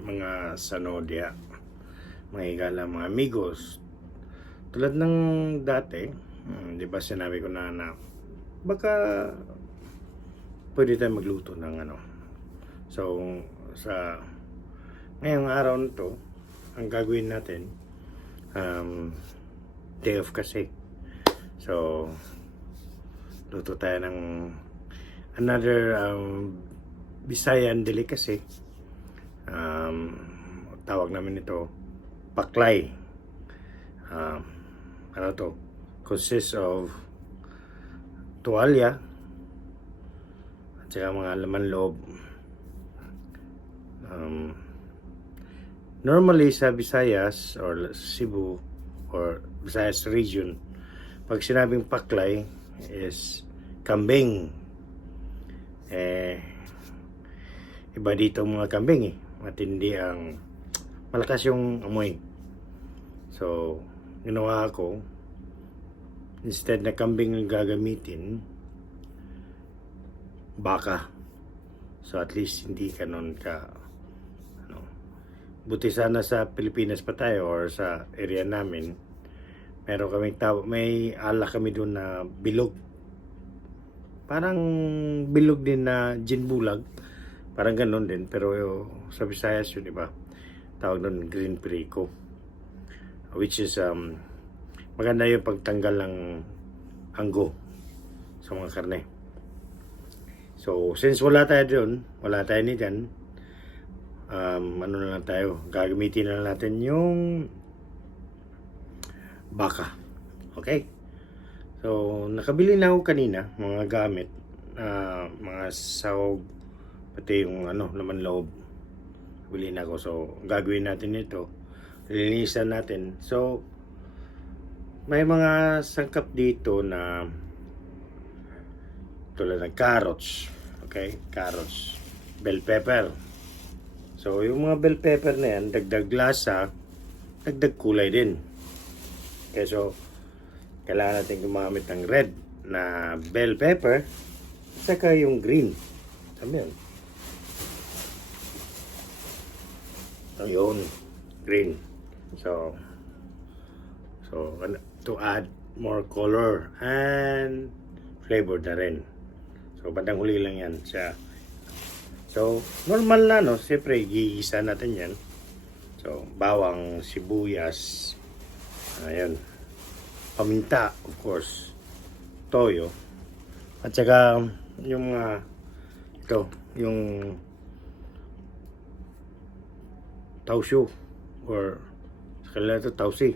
mga sanodya, mga higala, mga amigos. Tulad ng dati, di ba sinabi ko na baka pwede tayo magluto ng ano. So, sa ngayong araw na to, ang gagawin natin, day off kasi. So, luto tayo ng another Visayan delicacy. Tawag namin ito paklay. Ano to? Consists of tuwalya at saka mga laman loob. Normally sa Visayas or Cebu or Visayas region, pag sinabing paklay is kambing. Iba dito mga kambing matindi ang malakas yung amoy. So ginawa ko, instead na kambing ang gagamitin, baka. So at least hindi ka nun ka buti sana sa Pilipinas pa tayo or sa area namin, meron kaming may ala kami doon na bilog, parang bilog din na ginbulag, parang ganun din, pero sa Visayas yun, diba, tawag doon green perico, which is maganda yung pagtanggal ng anggo sa mga karne. So since wala tayo doon, wala tayo ni dyan, ano na lang tayo, gagamitin na lang natin yung baka. Okay, so nakabili na ako kanina mga gamit, mga sahog, pati yung laman loob, bili na ako. So gagawin natin ito, lilinisan natin. So may mga sangkap dito na tulad ng carrots, okay, carrots, bell pepper. So yung mga bell pepper na yan, dagdag lasa, dagdag kulay din. Okay, so kailangan natin gumamit ng red na bell pepper at saka yung green. Sabi yun. Yun, green. So to add more color and flavor na rin. So bandang huli lang yan siya. So normal na, no, siyempre giisa natin yan. So bawang, sibuyas, ayan, paminta, of course, toyo, at saka yung ito, yung tausyo, or sa kanila ito tausi,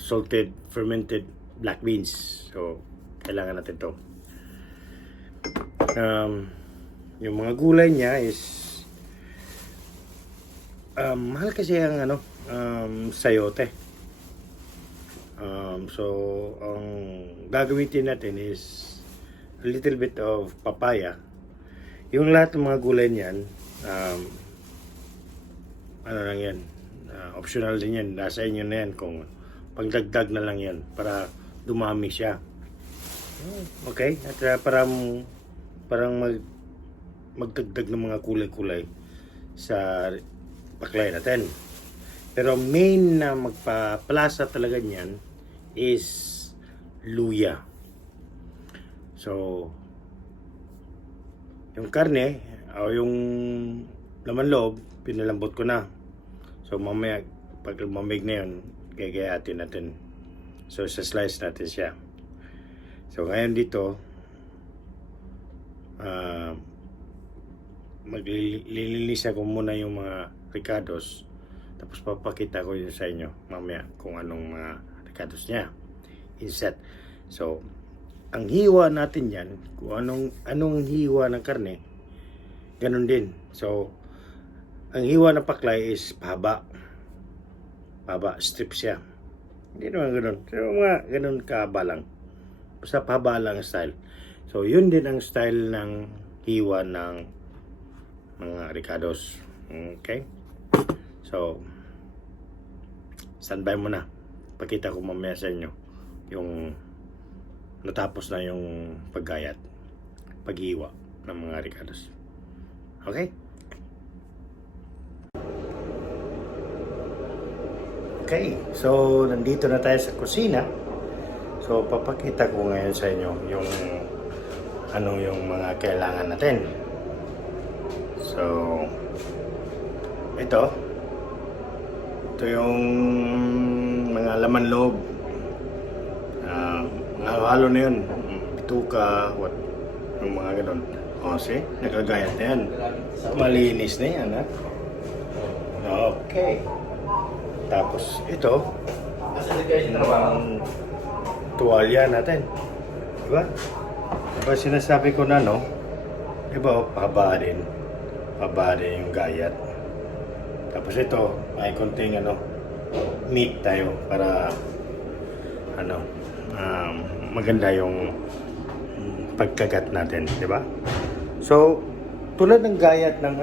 salted fermented black beans. So kailangan natin to. Yung mga gulay niya is mahal kasi ang sayote. So ang gagamitin natin is a little bit of papaya. Yung lahat ng mga gulay niyan, ano lang yan, optional din yan, nasa inyo na yan kung pagdagdag na lang yan para dumami siya. Okay, at parang magdagdag ng mga kulay-kulay sa paklay natin. Pero main na magpaplasa talaga niyan is luya. So yung karne o yung laman loob, pinalambot ko na. So mamaya pag lumamig na yun, gagayatin natin. So sa-slice natin siya. So ngayon dito, maglilinisan ko muna yung mga ricados, tapos papakita ko yun sa inyo mamaya kung anong mga ricados niya inset. So ang hiwa natin yan, kung anong hiwa ng karne, ganun din. So ang hiwa ng paklay is pahaba, strip siya, hindi naman ganun, so mga ganun kahaba lang, basta pahaba lang style. So yun din ang style ng hiwa ng mga ricados. Okay, so standby muna, pakita ko mamaya sa inyo yung natapos na yung paggayat, paghiwa ng mga ricados. Okay. Okay, so nandito na tayo sa kusina. So papakita ko ngayon sa inyo yung yung mga kailangan natin. So ito yung mga laman loob. Mga halo na yun, bituka, yung mga ganun. See, nagagayat na yan. Malinis na yan, ha? Okay. Tapos ito, yung tuwalya natin. Diba? Diba sinasabi ko na, no? Diba, pahaba din yung gayat. Tapos ito, may konting meat tayo para maganda yung pagkagat natin, di ba? So, tulad ng gayat ng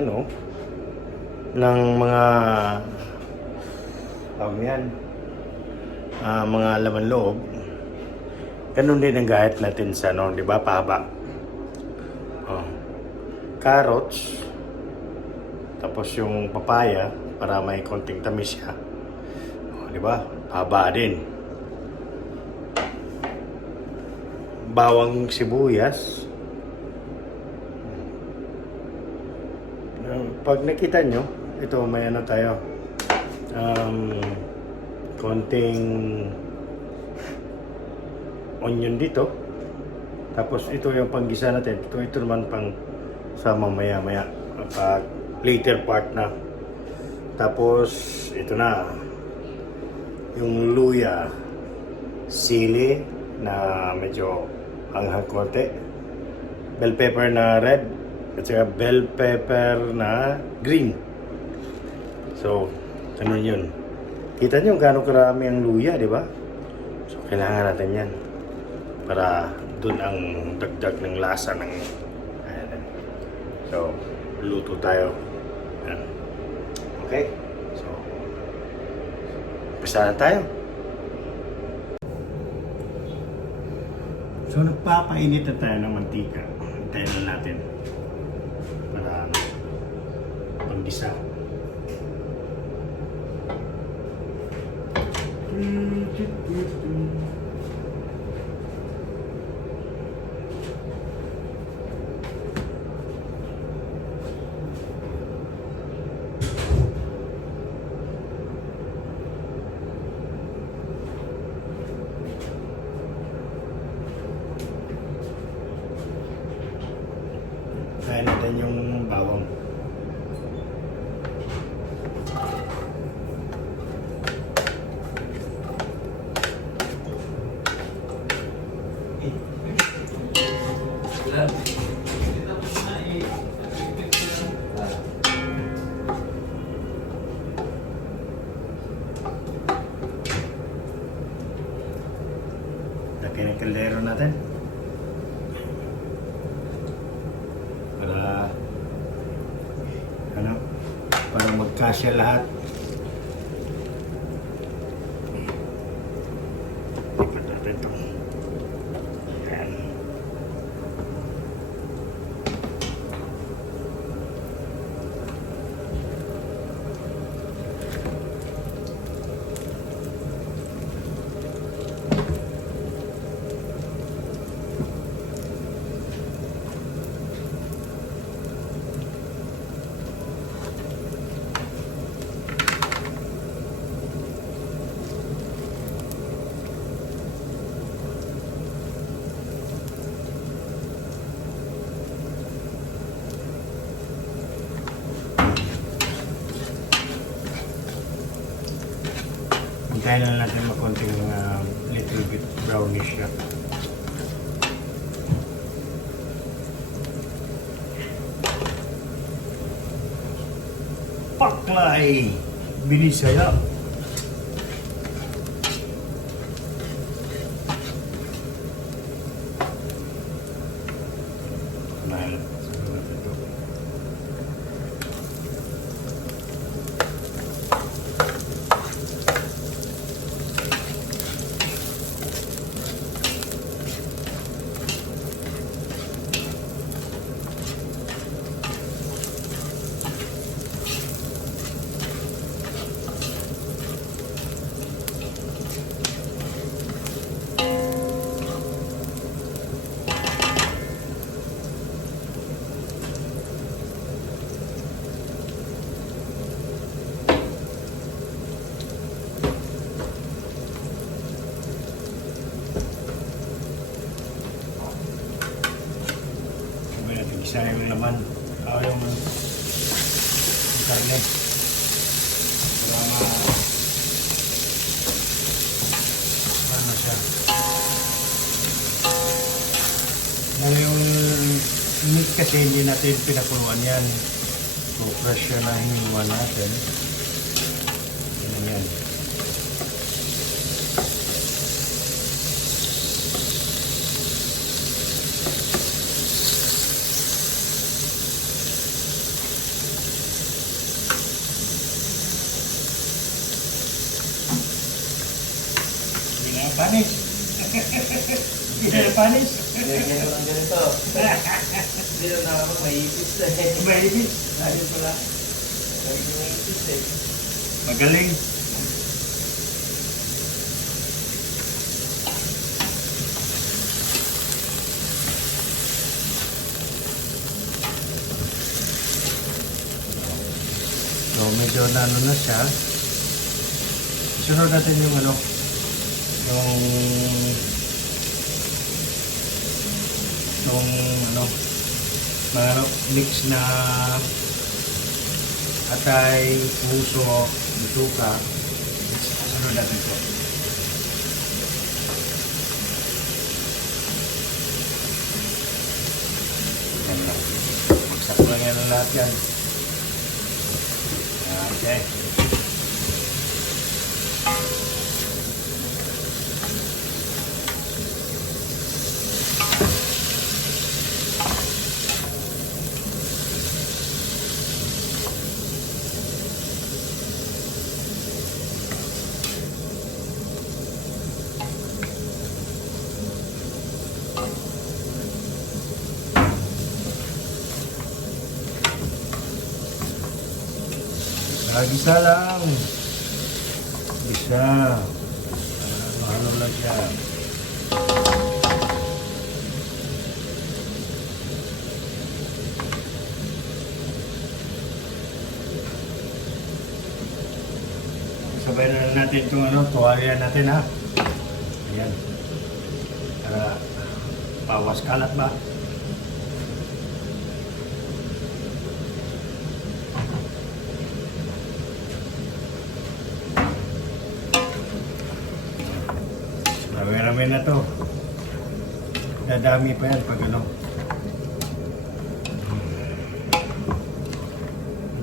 ng mga mga laman loob, ganun din ang gayat natin sa di ba, pahaba. Carrots, tapos yung papaya para may konting tamis siya. Di ba? Pahaba din. Bawang sibuyas. Pag nakita nyo, ito may tayo. Konting onion dito. Tapos ito yung panggisa natin. Ito naman pang sa mamaya-maya. Pag later part na. Tapos ito na. Yung luya. Sili na medyo anghang konti. Bell pepper na red. At saka bell pepper na green. So, ganun yun. Kita nyo gaano karami ang luya, di ba? So, kailangan natin yan. Para dun ang dagdag ng lasa ng So, luto tayo. Ayan. Okay? So, umpisa na tayo. So, nagpapainit na tayo ng mantika. Hintayin na natin. Para panggisa. Kaya natin yung bawang. Lagyan ng kaldero natin. Para magkasya lahat. Ikat natin ito. Ayan. Hintayin lang natin makonting little bit brownish siya. Paklay! Binisaya! Mahal. isa yung laman. Yung karne. Para ano siya. Yung meat kasi hindi natin pinakuluan yan. So fresh siya na hiniwa natin. Yan. Panis. Panis. Ganyan lang ganito. Hindi lang nakapag may ipis na eh. May ibig. Dahil pala. May ipis eh. Magaling. So medyo nano na siya. Sunod natin yung ano. Yung ano mga mix na atay, puso, bituka. Sunod natin ito. Yan lang. Magsako lang yan ang lahat yan. Okay. Isa lang. Isa. Ano lang siya. Sabay na natin itong ano, tuwalya natin ha. Ayan. Para pawas kalat ba? Marami na to. Dadami pa yan pag ano.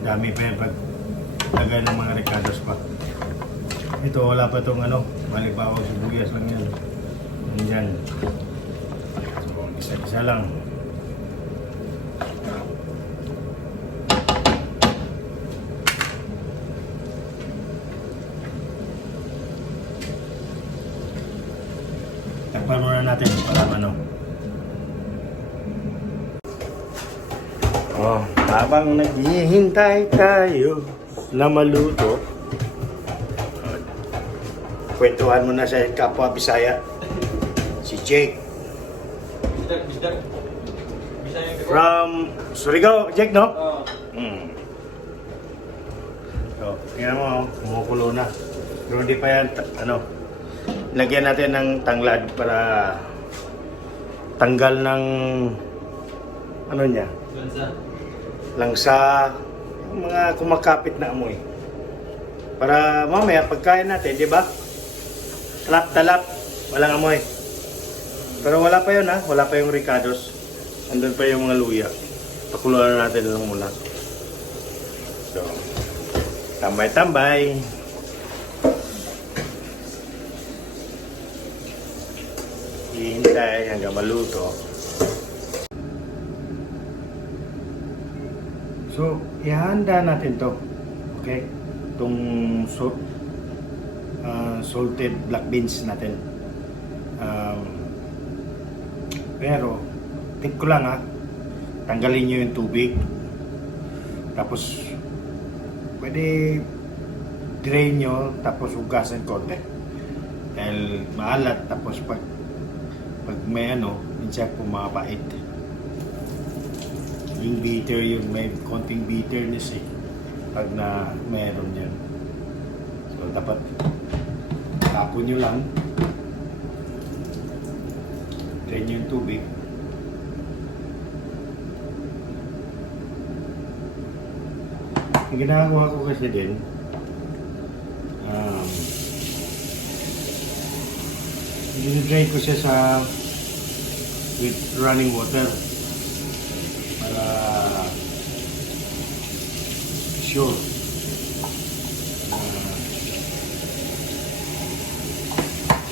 Dami pa yan pag lagay ng mga ricados pa. Ito wala pa itong ano. Malibawang sibuyas lang yan. Yan. So isa-isa lang. Takpan muna natin para ano. Oh, habang naghihintay tayo na maluto, kwentuhan mo na sa kapwa Bisaya, si Jake. Bisdak. Bisaya ka. From Surigao, Jake, no? Oo. So, tingnan mo, kumukulo na. Pero hindi pa yan, ano, lagyan natin ng tanglad para tanggal ng ano niya, Gansa. langsa, yung mga kumakapit na amoy. Para mamaya pagkain natin, di ba? Talap-talap, walang amoy. Pero wala pa yun ha, wala pa yung ricados. Andun pa yung mga luya. Pakuluan natin lang muna. So, tambay-tambay. Hihintay hanggang maluto. So, ihanda natin to. Okay? Itong salted black beans natin. Pero, tip ko lang ha. Tanggalin nyo yung tubig. Tapos, pwede drain nyo, tapos hugasan konti. Dahil maalat, tapos pag may ano, minsan pumapait. Yung bitter, yung may konting bitterness eh. Pag na meron yan. So, dapat tapon nyo lang. Drain yung tubig. ang ginagawa ko kasi din, dinidry ko siya with running water para sure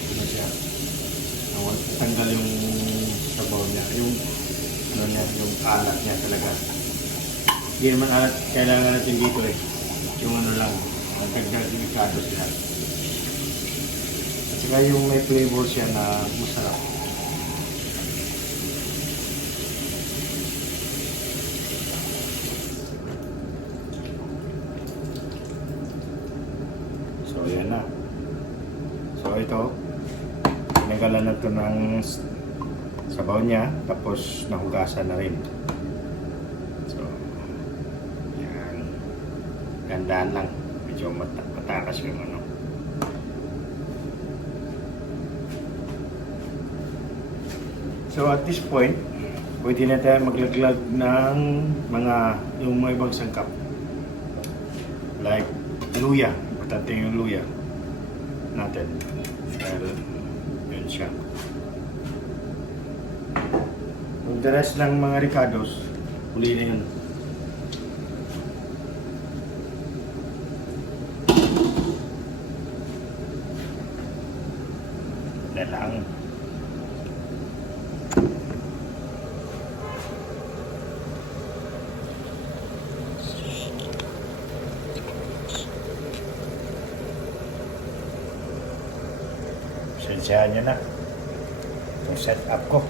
ano siya, tanggal yung sabaw niya, yung ano niya, yung alat niya talaga. Hindi naman alat kailangan natin dito eh, yung ano lang, ang dagdag delikado siya. At saka yung may flavor siya na masarap. So yan na. So ito, pinagalan na ito ng sabaw niya, tapos nahugasan na rin. So yan, gandaan lang, medyo matakas yung ano. So at this point, pwede na tayo maglaglag ng yung mga ibang sangkap. Like luya, importante yung luya natin. Dahil yun siya. Kung the rest ng mga ricados, huli na yun. Na lang. Sensyahan nyo na itong set up ko.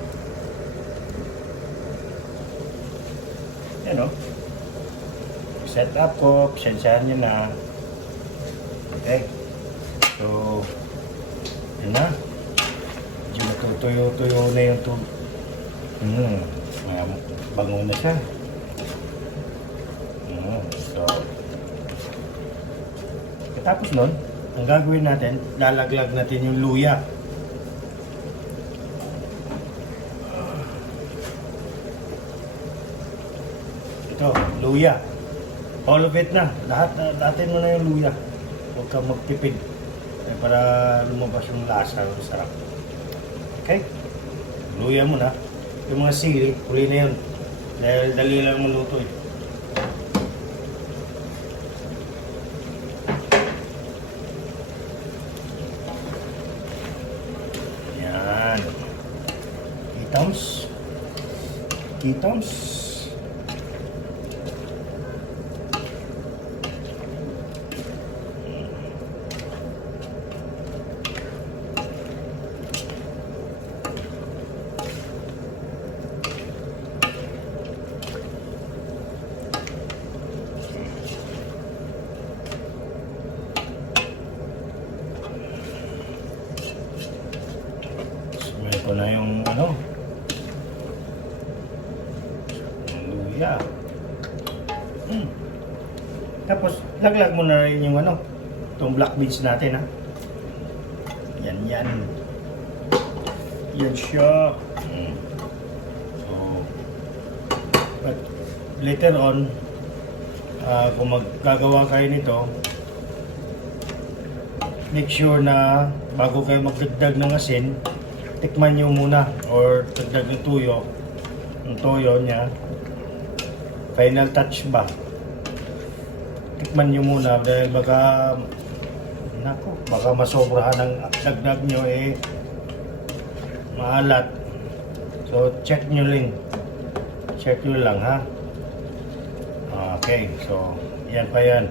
Yan o. Set up ko, sensyahan nyo na. Okay. So, yun na. Medyo matutuyo-tuyo na yung bango na siya. So, tapos nun, ang gagawin natin, lalaglag natin yung luya. Ito, luya. All of it na. Datin mo na yung luya. Huwag kang magtipid. Para lumabas yung lasa. Masarap. Okay? Luya mo na. Yung mga sili, huli na yun. Dahil dali lang maluto eh. Yan. Kitams. Ito na yung luya. Tapos laglag mo na rin yung itong black beans natin ha. Yan siya. So but later on kung maggagawa kayo nito, make sure na bago kayo magdagdag ng asin, tikman nyo muna or dagdag ng tuyo. Yung toyo niya, final touch ba? Tikman nyo muna dahil baka masobrahan ng dagdag nyo maalat. So check nyo lang ha. Okay, so yan pa yan.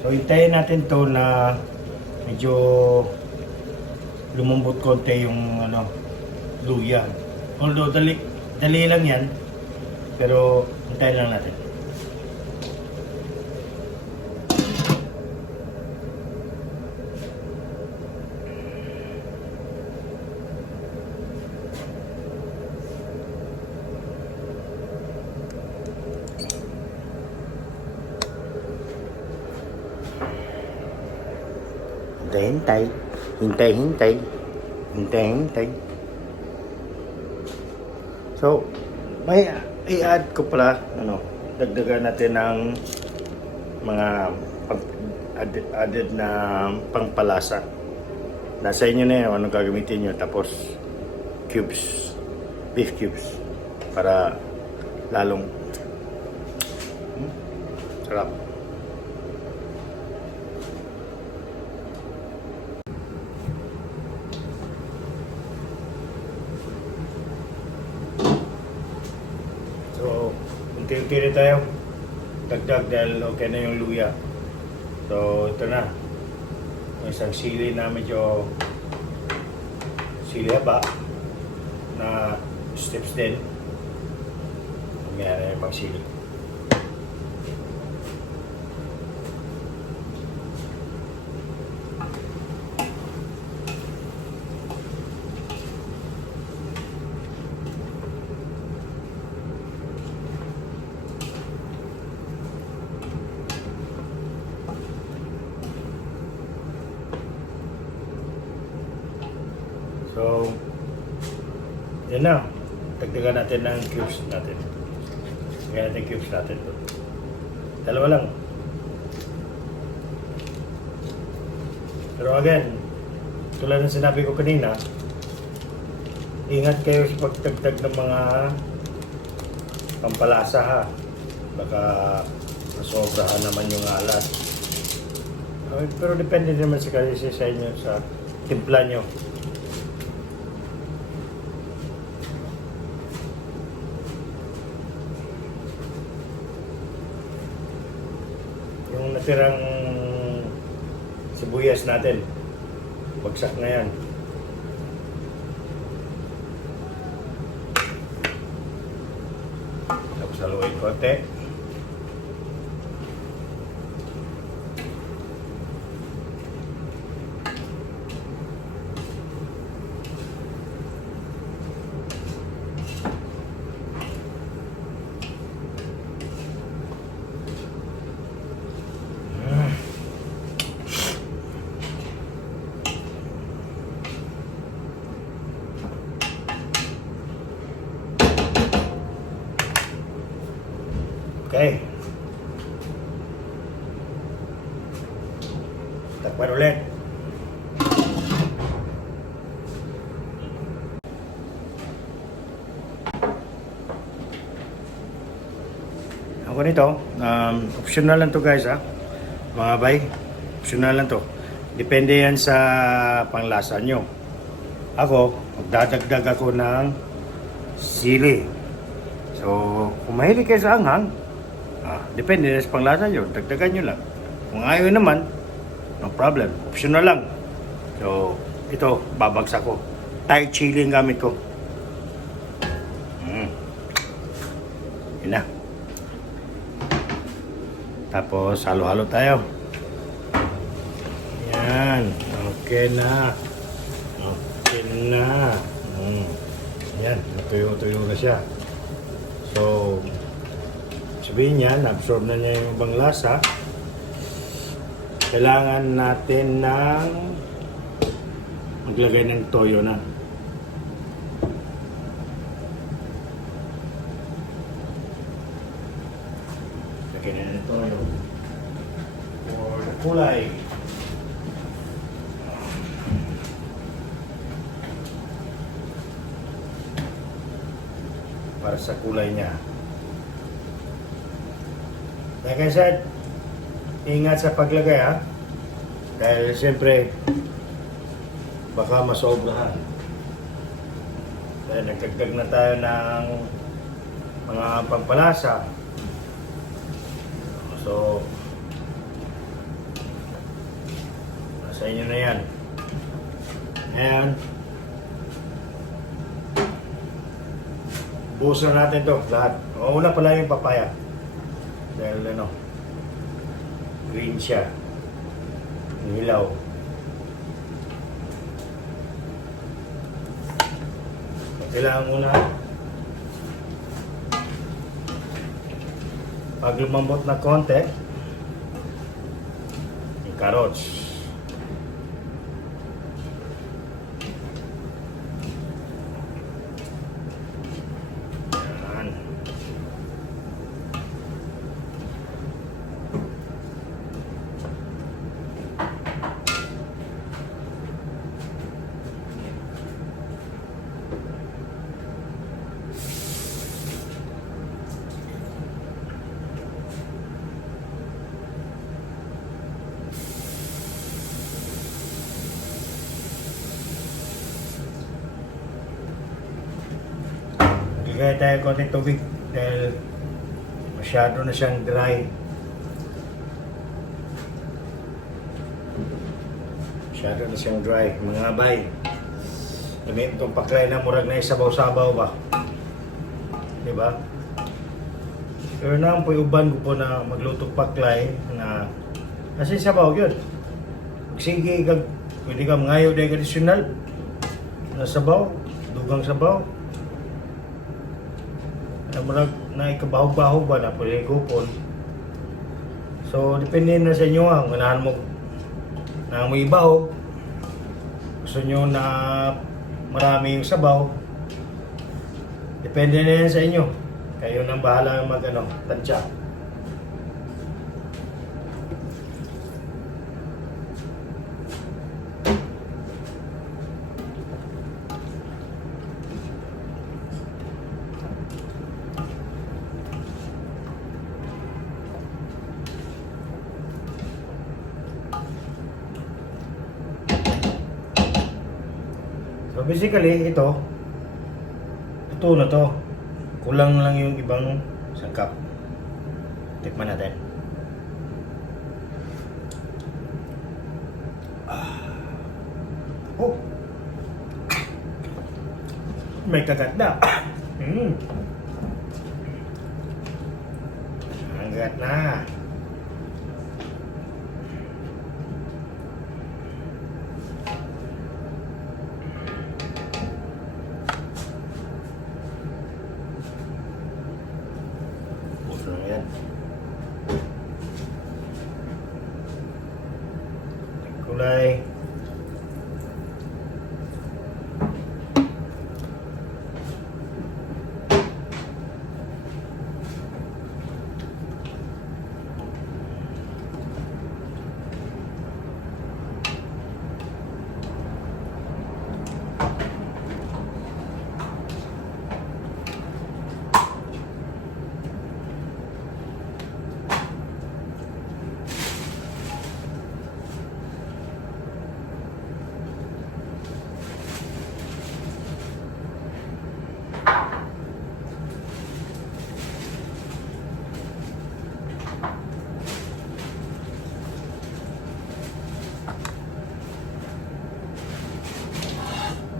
So hintayin natin to na medyo lumambot konti yung luya. Although dali lang yan, pero hintayin lang natin. Hintay-hintay. Hintay-hintay. Hintay-hintay. So, may i-add ko pala, dagdagan natin ng mga added na pangpalasa. Nasa inyo na yun, anong gagamitin nyo. Tapos, cubes. Beef cubes. Para lalong sarap. So, unti-unti rin tayo. Dagdag dahil okay na yung luya. So, ito na. May isang sili na medyo sili haba na steps din. Nangyari yung pang sili. So, yan na. Dagdagan natin ng cubes natin. Dagdagan natin cubes natin. Dalawa lang. Pero again, tulad ng sinabi ko kanina, ingat kayo sa pagdagdag ng mga pampalasa ha. Baka masobrahan naman yung alat. Pero depende naman sa inyo sa timpla nyo. Yung natirang sibuyas natin, bagsak na yan. Tapos haluin konti. Okay. Takpan ulit. Ako nito, optional lang to guys ha. Mga bay, optional lang to. Depende yan sa panglasa nyo. Ako, magdadagdag ako ng sili. So, kung mahilig kayo sa anghang, depende na sa panglasa nyo, dagdagan nyo lang. Kung ayaw naman, no problem, optional lang. So, ito, babagsak ko. Thai chili ang gamit ko. Yun na. Tapos, halo-halo tayo. Yan, okay na. Okay na. Yan, natuyo-tuyo na siya. So, sabihin niya, na-absorb na niya yung ibang lasa. Kailangan natin ng maglagay ng toyo na. Lagyan na ng toyo. For the kulay. Para sa kulay niya. Like I said, ingat sa paglagay ha. Dahil siyempre, baka masobrahan. Dahil nagdagdag na tayo ng mga pampalasa. So, nasa inyo na yan. Ayan. Buhusan natin to lahat. Una pala yung papaya. Dahil green siya. Hilaw. Kailangan muna pag lumambot na konti yung carrots. Lagay tayo konting tubig dahil masyado na siyang dry. Masyado na siyang dry, mga bay. Ganito itong paklay na murag na isabaw-sabaw ba? Diba? Pero na po uban ko po na maglutong paklay na kasi sabaw yun. Sige kag pwede ka mangayo dahil tradisyonal na sabaw, dugang sabaw. Na murag na ikabahog-bahog ba na pwede kupon. So depende na sa inyo ang ganahan mo na may bahog. Gusto nyo na marami yung sabaw. Depende na yan sa inyo. Kayo nang bahala mag tansya. So basically ito na to. Kulang lang yung ibang sangkap. Tikman natin. Oh. May kagat na. Kagat na. Ayan. Kulay.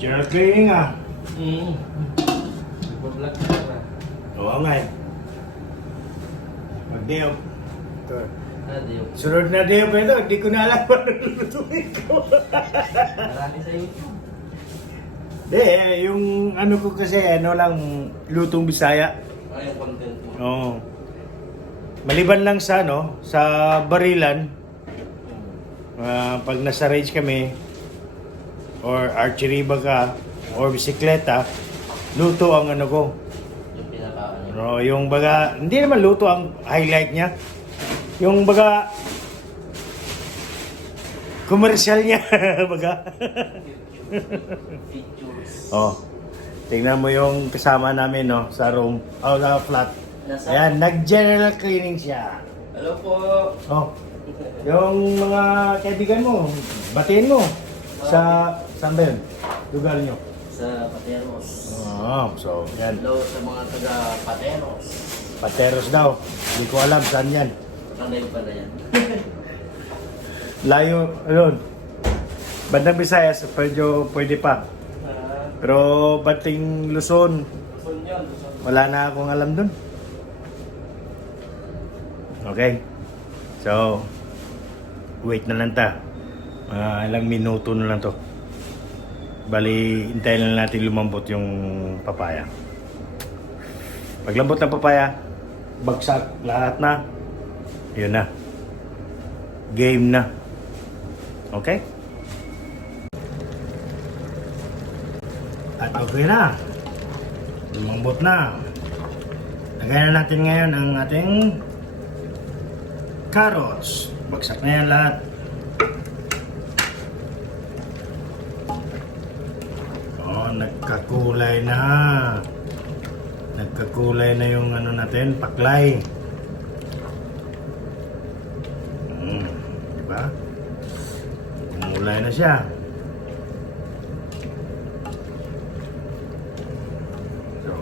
General cleaning ah. Mag-vlog ka na. Oo nga eh. Mag-deop. Ito. Diyo. Sunod na deop ito, hindi ko na alam kung ano lutuin ko. Marami sa YouTube. Hindi, yung ano ko kasi, ano lang, lutong Bisaya. Ano yung content mo? Oo. Maliban lang sa, no, sa barilan, pag nasa range kami, or archery baga, or bisikleta, luto ang ano ko. Yung pinaka-ano. No, yung baga, hindi naman luto ang highlight niya. Yung baga, komersyal niya, baga. Features. Oh. Tingnan mo yung kasama namin, no, sa room, sa flat. Nasa? Ayan, nag-general cleaning siya. Hello po. Oh. Yung mga kaibigan mo, batiin mo sa saan ba yun? Lugar nyo. Sa Pateros. Oh, so, yan. Hello sa mga taga Pateros. Pateros daw. Hindi ko alam saan yan. Kanay pala yan. Layo, ano, Bandang Visayas, pwede pa. Pero bating Luzon, Luzon yun. Luzon. wala na akong alam dun. Okay. So, wait na lang ta. Ilang minuto na lang to. Bali, hintayin lang natin lumambot yung papaya. Pag lambot ng papaya, bagsak lahat na. Yun na. Game na. Okay? At okay na. Lumambot na. Lagay na natin ngayon ang ating carrots. Bagsak na yan lahat. Oh, nagkakulay na. Nagkakulay na yung ano natin, paklay. Diba? Kumulay na siya. So,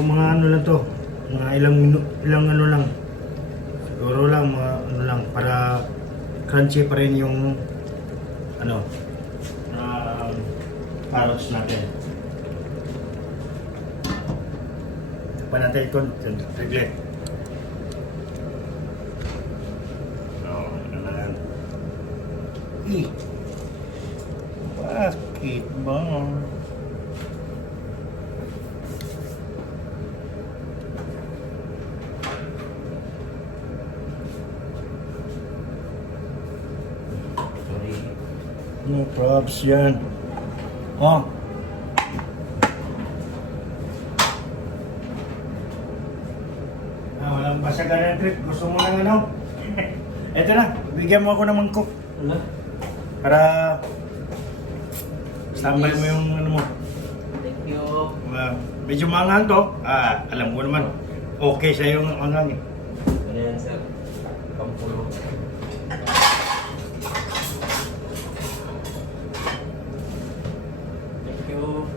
mga ano lang to, mga ilang ano lang. Siguro lang mga ano lang para crunchy pa rin yung ano carrots natin. Pa natin ito, saglit. Ano na yan? Bakit ba? Sorry. No props yan. Oh. Walang basagan ng trip. Gusto mo ng ano? Eto na, bigyan mo ako ng mangkok. Ano? Para standby mo yung ano mo. Thank you. Medyo maanghang to. Alam ko naman. Okay sa yung anghang eh. Ano yan, sir? Pampulo. Thank you.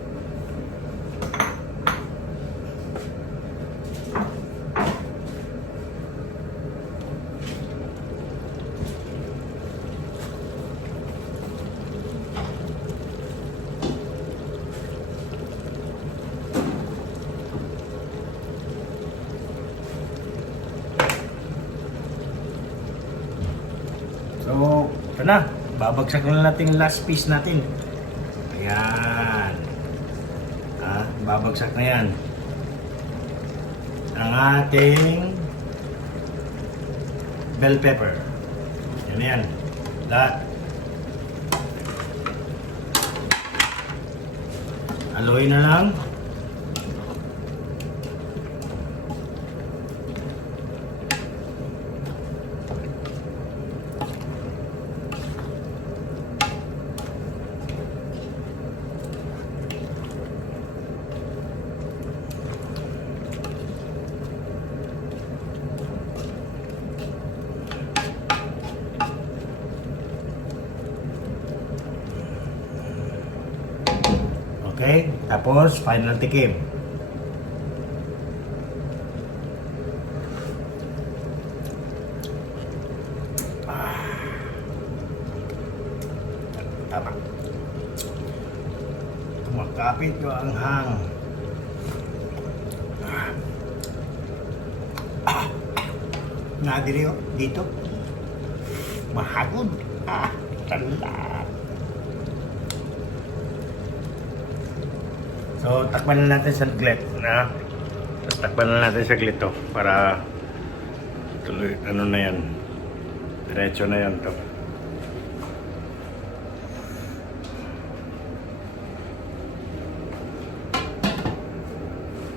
So, ito na. Babagsak na natin yung last piece natin. Ayan. Babagsak na yan. Ang ating bell pepper. Yan na yan. Lahat. Haluin na lang. Okay? Tapos, final tikim. Tama. Kumakapit yung anghang. Nga dito. Mahagod. Tanda. So, takpan na natin saglit na. Takpan na natin saglit to para tuloy, ano na yan. Diretso na yan to.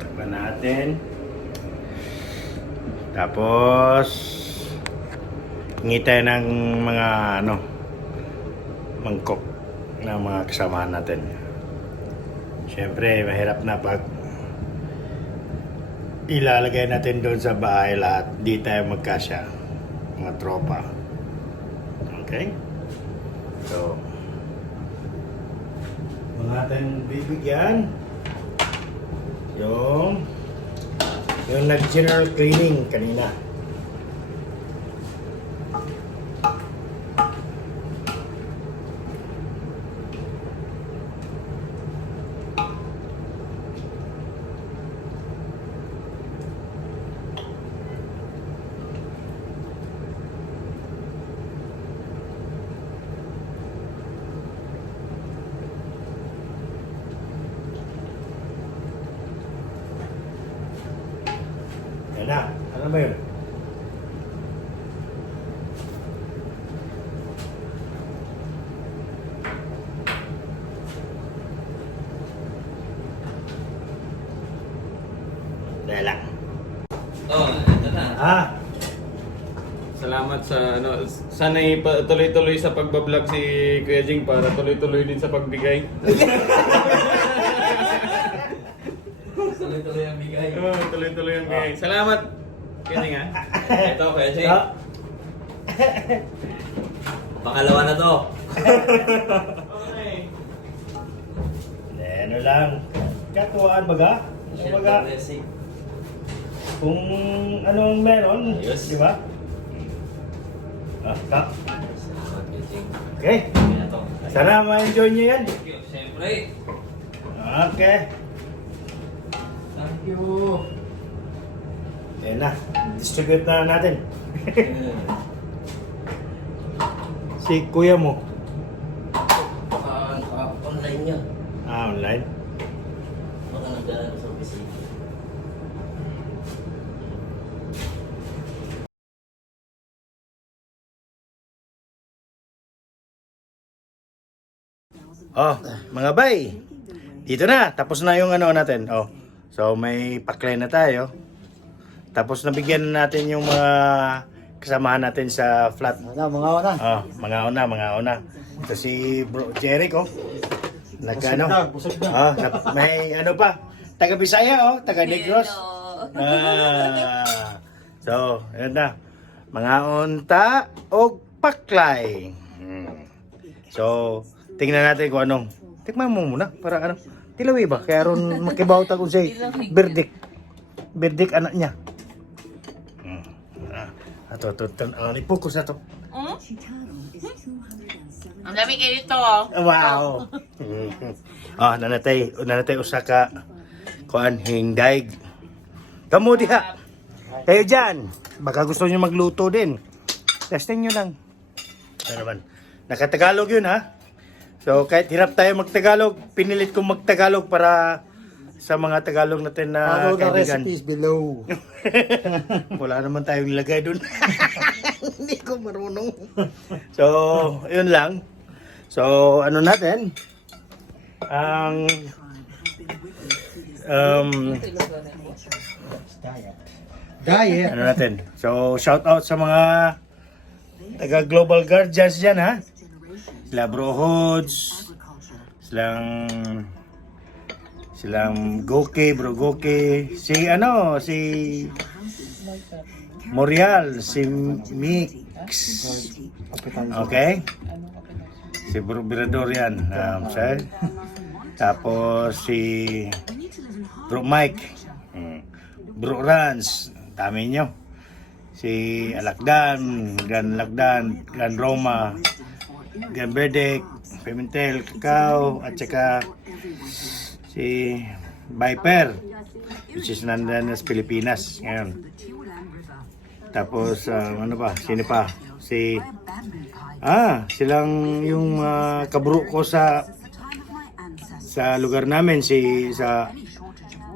Takpan natin. Tapos, hingi tayo ng mga ano, mangkok na mga kasamahan natin. Siyempre, mahirap na pag ilalagay natin doon sa bahay lahat. Di tayo magkasya. Mga tropa. Okay? So, mga natin bibigyan yung nag-general cleaning kanina. Yan na. Ano ba yun? Dahil lang. Oh, ito na. Salamat sa ano, sana'y tuloy-tuloy sa pagbablog si Kuya Jing para tuloy-tuloy din sa pagbigay. Tuloy-tuloy ang bigay. Oo, tuloy-tuloy ang bigay. Salamat, Kuya Jing ha. Ito, Kuya Jing. Ah. Pangalawa na to. Okay. Ano lang. Katuwaan baga? Share Baga. the blessing. kung anong meron, Yes. di ba? Ah. Salamat, Kuya. Okay. Kaya to. Sana ma-enjoy nyo yan. Siyempre. Okay. Thank you. Yan na. Distribute na natin. Si kuya mo. Online niya. Online. Baka nagdala ko sa opisina. Oh, mga bay. Dito na. Tapos na yung ano natin. Oh. So may paklay na tayo. Tapos nabigyan na natin yung mga kasamahan natin sa flat. Mga una. Oh, mga una. Ito si Bro Jericho. Nagano? Busog na. Oh, may ano pa? Taga Bisaya oh, taga Negros. So, yun na. Mga unta o paklay. So, tingnan natin kung anong. Tikman mo muna para ano. Tilawi ba? Kaya ron makibaw ta kung si Berdik. Berdik anak niya. Ito. Ipokus na to. Ang dami kayo dito. Wow. nanatay usa ka kuan hingdaig. Kamu diha. Kayo diyan. Baka gusto niyo magluto din. Testing niyo lang. Ano naman? Nakatagalog 'yun ha. So kahit hirap tayo magtagalog, pinilit kong magtagalog para sa mga Tagalog natin na Follow the kaibigan. recipes below. Wala naman tayong ilagay doon. Hindi ko marunong. So, yun lang. So, ano natin? Ang Diet. ano natin? So, shout out sa mga taga Global Guardians dyan ha. Sila Bro Hods. Silang Goke, Bro Goke. Si Morial, si Mix. Okay? Si Bro Birador yan. Tapos si Bro Mike. Bro Rans. Dami nyo. Si Alakdan, Gran Alakdan, Gran Roma, Gran Bedek, Pimentel, Cacao, at saka si Viper, which is nandun sa Pilipinas ngayon. Tapos, ano pa? Sino pa? Silang yung kabro ko sa lugar namin, sa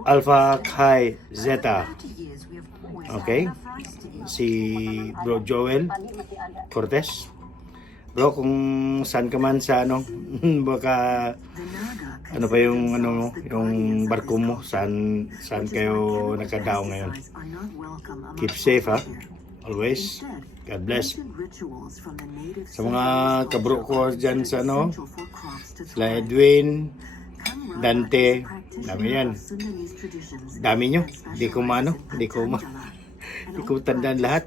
Alpha Chi Zeta. Okay? Si Bro Joel Cortez. Bro, kung saan ka man sa baka ano pa yung yung barko mo, saan kayo nakadao ngayon. Keep safe ha. Always. God bless. Sa mga kabro ko dyan sa sila Edwin, Dante, dami yan. Dami nyo. Di ko tandaan lahat.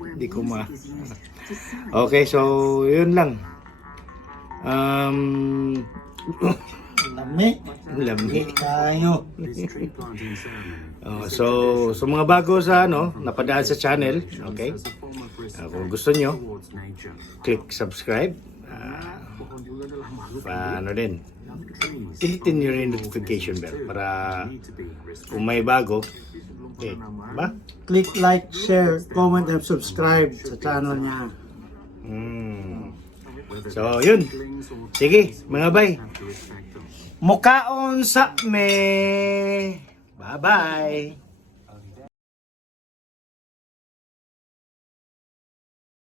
Okay, so yun lang. Lami. Tayo. So sa mga bago sa napadaan sa channel, okay? Kung gusto nyo, click subscribe. Din. Hilitin nyo rin notification bell para kung may bago, ba? Click like, share, comment, and subscribe sa channel niya. So, yun. Sige, mga bay. Mukaon sa me. Bye-bye.